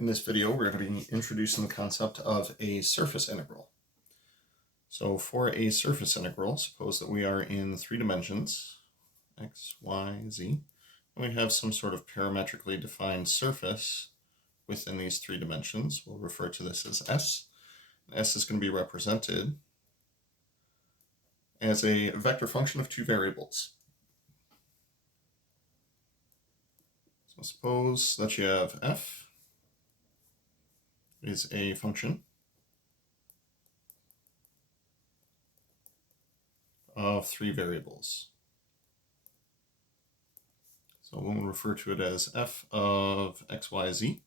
In this video, we're going to be introducing the concept of a surface integral. So for a surface integral, suppose that we are in 3 dimensions, x, y, z, and we have some sort of parametrically defined surface within these 3 dimensions. We'll refer to this as S. S is going to be represented as a vector function of 2 variables. So suppose that you have f is a function of 3 variables. So we'll refer to it as f of x, y, z.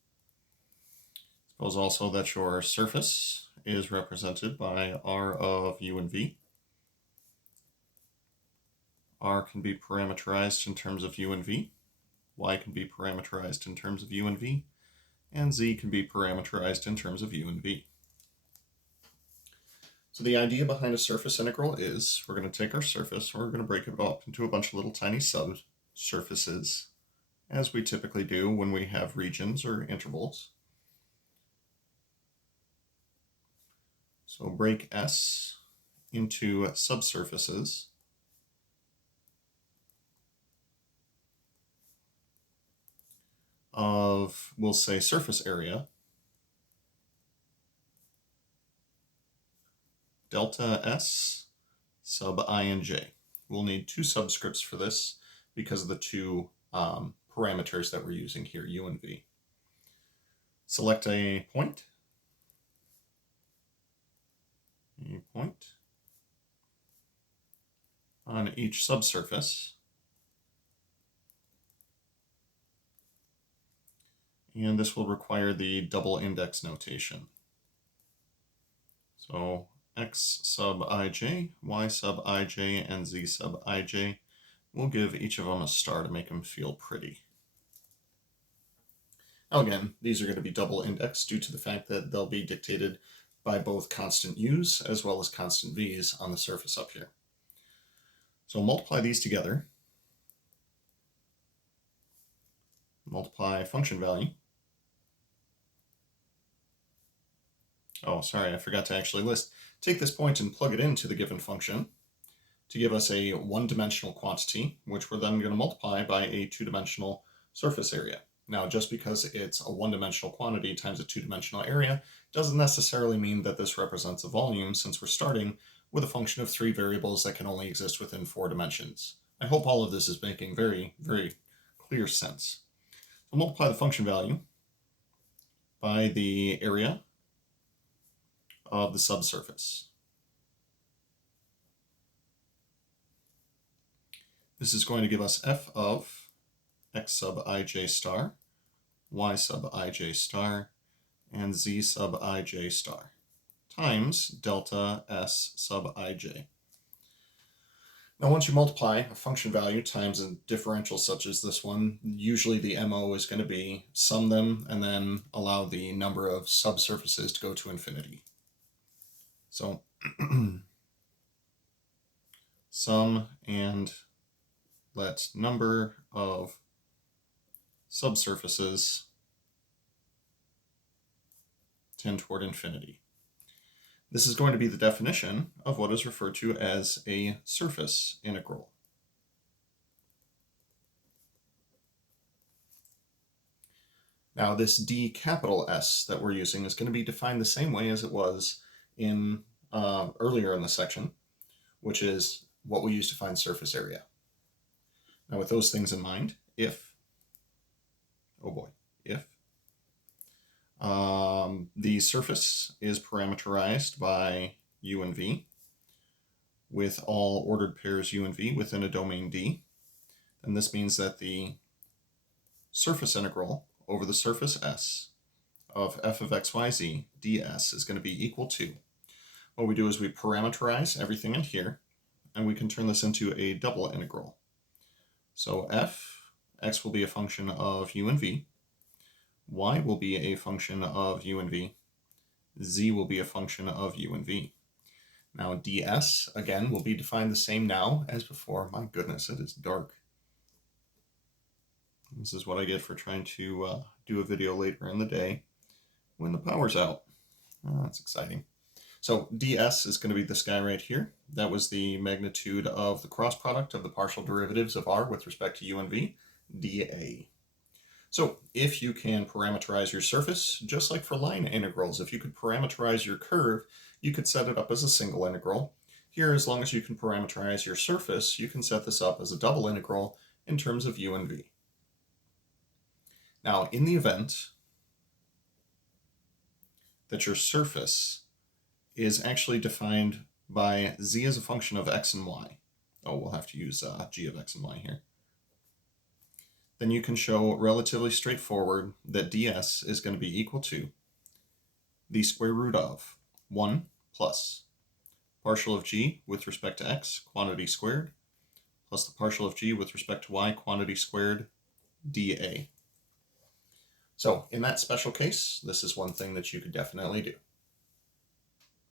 Suppose also that your surface is represented by r of u and v. R can be parameterized in terms of u and v. Y can be parameterized in terms of u and v. And z can be parameterized in terms of u and v. So the idea behind a surface integral is we're going to take our surface and we're going to break it up into a bunch of little tiny subsurfaces, as we typically do when we have regions or intervals. So break S into subsurfaces of, we'll say, surface area delta S sub I and j. We'll need 2 subscripts for this because of the 2 parameters that we're using here, u and v. Select a point on each subsurface, and this will require the double index notation. So x sub ij, y sub ij, and z sub ij. We'll give each of them a star to make them feel pretty. Now again, these are going to be double indexed due to the fact that they'll be dictated by both constant u's as well as constant v's on the surface up here. So multiply these together. Multiply function value. Oh, sorry, I forgot to actually list. Take this point and plug it into the given function to give us a 1-dimensional quantity, which we're then going to multiply by a 2-dimensional surface area. Now, just because it's a 1-dimensional quantity times a 2-dimensional area doesn't necessarily mean that this represents a volume, since we're starting with a function of 3 variables that can only exist within 4 dimensions. I hope all of this is making very, very clear sense. So multiply the function value by the area of the subsurface. This is going to give us f of x sub ij star, y sub ij star, and z sub ij star times delta s sub ij. Now once you multiply a function value times a differential such as this one, usually the MO is going to be sum them and then allow the number of subsurfaces to go to infinity. So sum and let number of subsurfaces tend toward infinity. This is going to be the definition of what is referred to as a surface integral. Now this d capital S that we're using is going to be defined the same way as it was in earlier in the section, which is what we use to find surface area. Now with those things in mind, if the surface is parameterized by u and v, with all ordered pairs u and v within a domain D, then this means that the surface integral over the surface S of f of xyz ds is going to be equal to, what we do is we parameterize everything in here, and we can turn this into a double integral. So x will be a function of u and v, y will be a function of u and v, z will be a function of u and v. Now ds, again, will be defined the same now as before. My goodness, it is dark. This is what I get for trying to do a video later in the day. when the power's out. Oh, that's exciting. So ds is going to be this guy right here. That was the magnitude of the cross product of the partial derivatives of r with respect to u and v, dA. So if you can parameterize your surface, just like for line integrals, if you could parameterize your curve, you could set it up as a single integral. Here, as long as you can parameterize your surface, you can set this up as a double integral in terms of u and v. Now, in the event that your surface is actually defined by z as a function of x and y, oh, we'll have to use g of x and y here, then you can show relatively straightforward that ds is going to be equal to the square root of 1 plus partial of g with respect to x, quantity squared, plus the partial of g with respect to y, quantity squared, dA. So in that special case, this is one thing that you could definitely do.